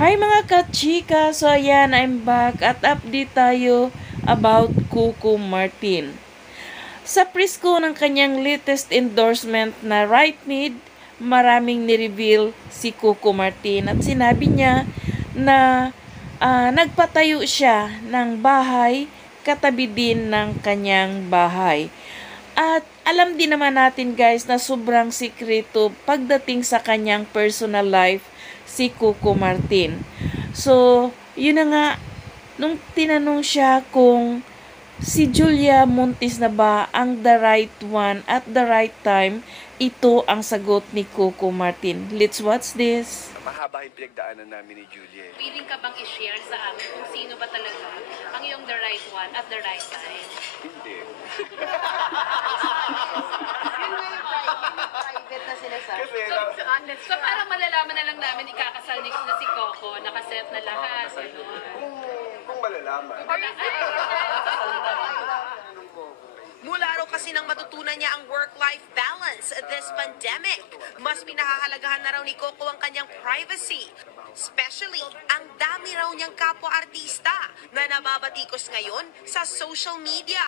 Hi mga kachika! So ayan, I'm back at update tayo about Coco Martin. Sa presko ng kanyang latest endorsement na Right Mid, maraming nireveal si Coco Martin at sinabi niya na nagpatayo siya ng bahay katabi din ng kanyang bahay. At alam din naman natin guys na sobrang sikreto pagdating sa kanyang personal life si Coco Martin. So, yun na nga, nung tinanong siya kung si Julia Montes na ba ang the right one at the right time, ito ang sagot ni Coco Martin. Let's watch this. Mahaba yung pinagdaanan namin ni Julia. Willing ka bang i-share sa amin kung sino ba talaga ang iyong the right one at the right time? Hindi. Private na sinasabi. Kasi So parang malalaman na lang namin ikakasal ni na si Coco, nakaset na lahat. kung malalaman. Mula raw kasi nang matutunan niya ang work-life balance this pandemic, mas pinahahalagahan na raw ni Coco ang kanyang privacy. Especially, ang dami raw niyang kapwa-artista na nababatikos ngayon sa social media.